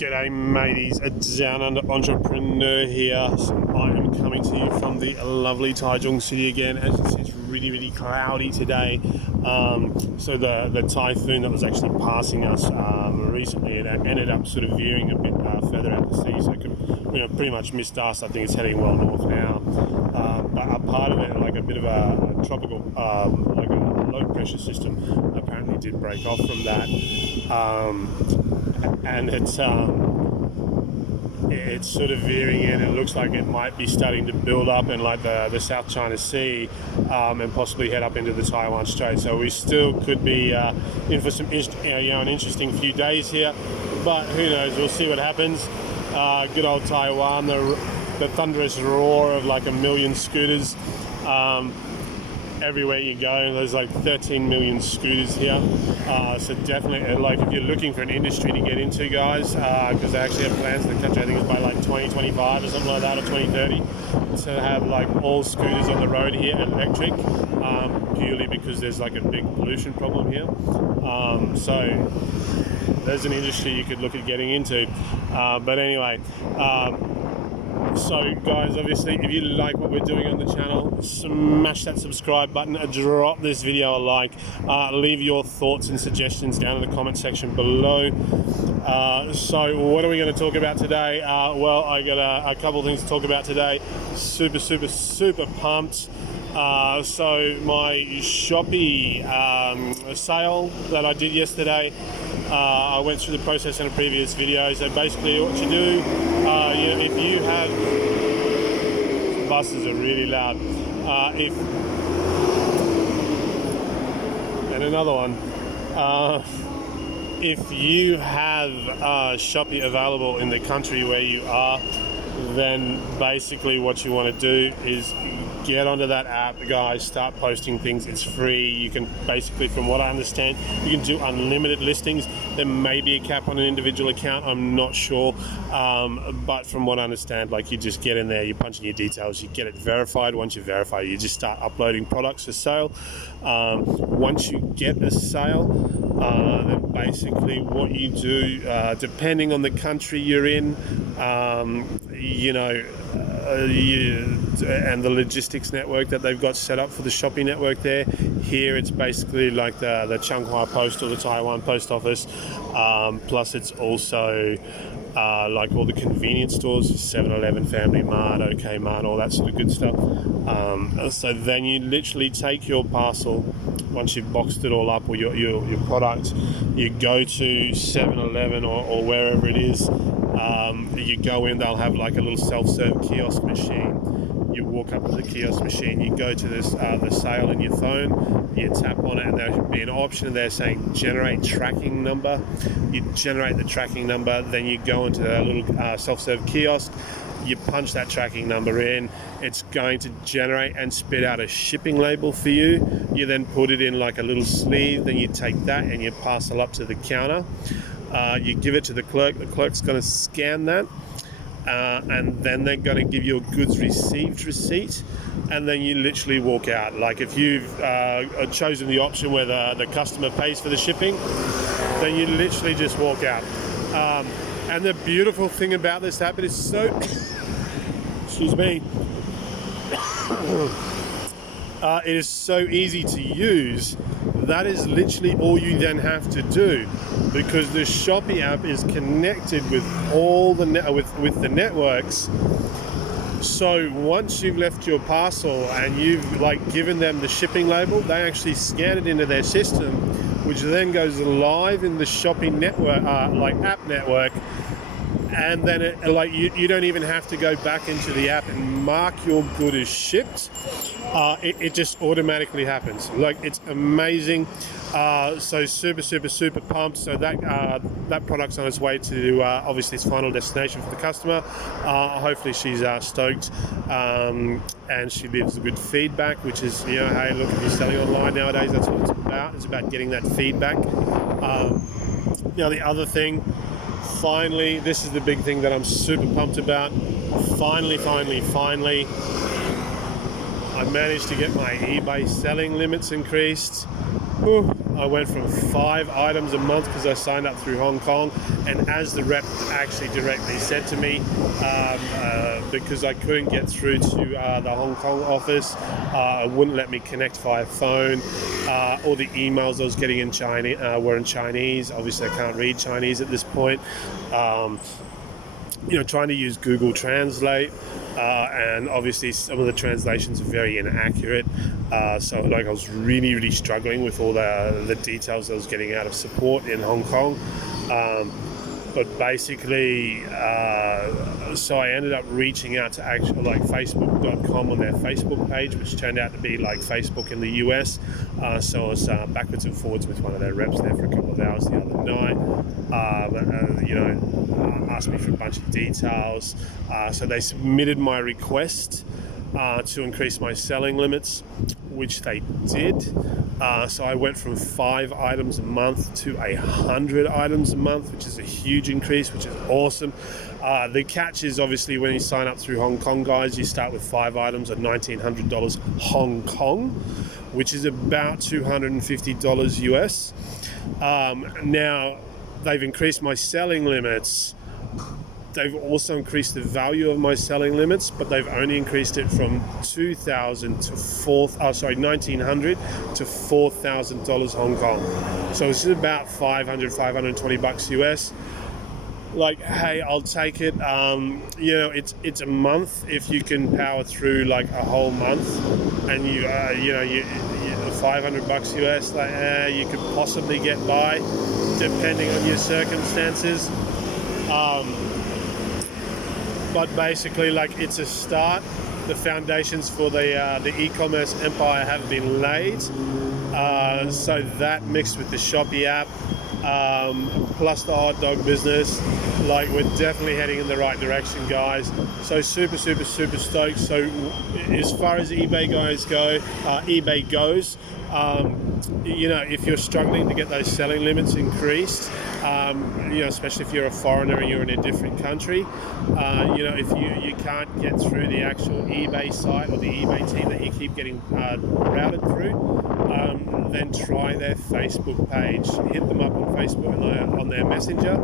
G'day mateys, a Downunder entrepreneur here. So I am coming to you from the lovely Taichung City again. As you see, it's really cloudy today. So the typhoon that was actually passing us recently, it ended up sort of veering a bit further out to sea, so it could, pretty much missed us. I think it's heading well north now. But a part of it, like a bit of a tropical, like a low pressure system, apparently did break off from that. And it's sort of veering in. It looks like it might be starting to build up in like the South China Sea, and possibly head up into the Taiwan Strait. So we still could be in for some an interesting few days here, but who knows, we'll see what happens. Good old Taiwan, the thunderous roar of like a million scooters everywhere you go. There's like 13 million scooters here, so definitely, like, if you're looking for an industry to get into, guys, because they actually have plans in the country, I think it's by like 2025 or something like that, or 2030, to have like all scooters on the road here electric, purely because there's like a big pollution problem here. So there's an industry you could look at getting into. But anyway, so guys, obviously, if you like what we're doing on the channel, smash that subscribe button, drop this video a like, leave your thoughts and suggestions down in the comment section below. So what are we going to talk about today? Well, I got a couple things to talk about today. Super pumped. So my Shopee sale that I did yesterday, I went through the process in a previous video. So basically what you do, if you have, buses are really loud, and another one, if you have Shopee available in the country where you are, then basically what you want to do is get onto that app, guys, start posting things. It's free. You can basically, from what I understand, you can do unlimited listings. There may be a cap on an individual account, I'm not sure, but from what I understand, like, you just get in there, you punch in your details, you get it verified. Once you verify, you just start uploading products for sale. Once you get a sale, then basically what you do, depending on the country you're in, and the logistics network that they've got set up for the Shopee network there. Here it's basically like the Changhua Post or the Taiwan Post Office, plus it's also like all the convenience stores, 7-Eleven, Family Mart, OK Mart, all that sort of good stuff. So then you literally take your parcel, once you've boxed it all up, or your product, you go to 7-Eleven or wherever it is. You go in, they'll have like a little self-serve kiosk machine. You walk up to the kiosk machine, you go to this the sale in your phone, you tap on it, and there'll be an option there saying generate tracking number. You generate the tracking number, then you go into that little self-serve kiosk, you punch that tracking number in, it's going to generate and spit out a shipping label for you. You then put it in like a little sleeve, then you take that and you parcel up to the counter. You give it to the clerk's going to scan that, and then they're going to give you a goods received receipt, and then you literally walk out. Like, if you've chosen the option where the customer pays for the shipping, then you literally just walk out. And the beautiful thing about this app, it is so excuse me, it is so easy to use. That is literally all you then have to do, because the Shopee app is connected with all the with the networks. So once you've left your parcel and you've like given them the shipping label, they actually scan it into their system, which then goes live in the Shopee network, like app network. And then you don't even have to go back into the app and mark your good as shipped. It just automatically happens. Like, it's amazing. So super pumped. So that product's on its way to obviously its final destination for the customer. Hopefully she's stoked, and she leaves good feedback, which is, hey, look, if you're selling online nowadays, that's what it's about. It's about getting that feedback. The other thing, finally, this is the big thing that I'm super pumped about. Finally, I managed to get my eBay selling limits increased. I went from 5 items a month because I signed up through Hong Kong, and as the rep actually directly said to me, because I couldn't get through to the Hong Kong office, it wouldn't let me connect via phone. All the emails I was getting in Chinese were in Chinese. Obviously, I can't read Chinese at this point. Trying to use Google Translate, and obviously some of the translations are very inaccurate. So like I was really struggling with all the details I was getting out of support in Hong Kong. But basically, so I ended up reaching out to actually like Facebook.com on their Facebook page, which turned out to be like Facebook in the US. So I was backwards and forwards with one of their reps there for a couple of hours the other night. Asked me for a bunch of details. So they submitted my request to increase my selling limits, which they did. So I went from 5 items a month to 100 items a month, which is a huge increase, which is awesome. The catch is obviously when you sign up through Hong Kong, guys, you start with 5 items at $1,900 Hong Kong, which is about $250 US. Now, they've increased my selling limits. They've also increased the value of my selling limits, but they've only increased it from $1,900 to $4,000 Hong Kong. So this is about $520 US. Like, hey, I'll take it. It's a month if you can power through like a whole month, and you $500 US. Like, you could possibly get by, depending on your circumstances. But basically, like, it's a start. The foundations for the e-commerce empire have been laid. So that mixed with the Shopee app, plus the hot dog business, like, we're definitely heading in the right direction, guys. So super stoked. So as far as eBay goes, if you're struggling to get those selling limits increased, especially if you're a foreigner and you're in a different country, if you can't get through the actual eBay site or the eBay team that you keep getting routed through, then try their Facebook page. Hit them up on Facebook and on their messenger,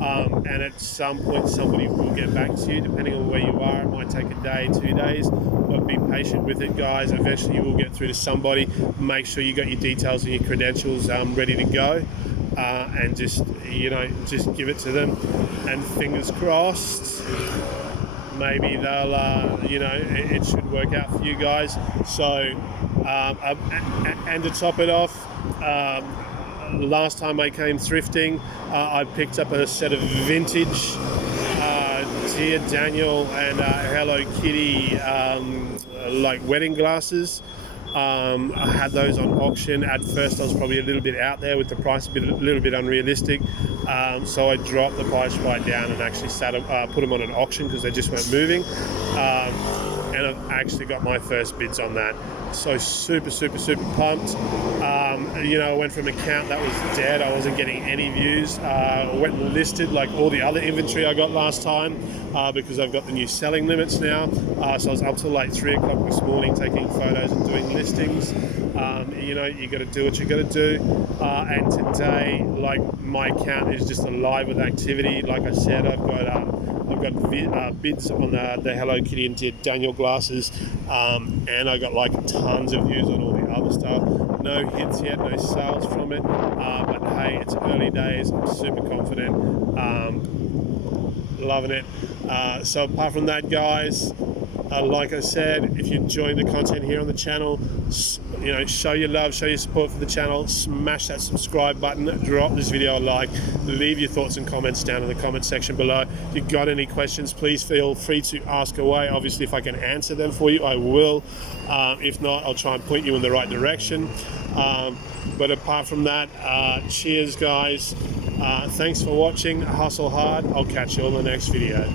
and at some point somebody will get back to you. Depending on where you are, it might take a day, 2 days, but be patient with it, guys. Eventually you will get through to somebody. Make sure you got your details and your credentials ready to go, and just give it to them, and fingers crossed, maybe they'll it should work out for you guys. So and to top it off, last time I came thrifting, I picked up a set of vintage Dear Daniel and Hello Kitty like wedding glasses. I had those on auction. At first I was probably a little bit out there with the price, a little bit unrealistic, so I dropped the price right down and actually put them on an auction because they just weren't moving, and I've actually got my first bids on that. So super pumped. I went from an account that was dead, I wasn't getting any views, went and listed like all the other inventory I got last time, because I've got the new selling limits now. So I was up till like 3 o'clock this morning taking photos and doing listings. You got to do what you got to do. And today, like, my account is just alive with activity. Like I said, I've got bids on the Hello Kitty and Dear Daniel glasses, and I got like tons of views on all the other stuff. No hits yet, no sales from it, but hey, it's early days. I'm super confident, loving it. So apart from that, guys, like I said, if you're enjoying the content here on the channel, show your love, show your support for the channel, smash that subscribe button, drop this video a like, leave your thoughts and comments down in the comment section below. If you've got any questions, please feel free to ask away. Obviously, if I can answer them for you, I will. If not, I'll try and point you in the right direction. But apart from that, cheers, guys. Thanks for watching. Hustle hard. I'll catch you on the next video.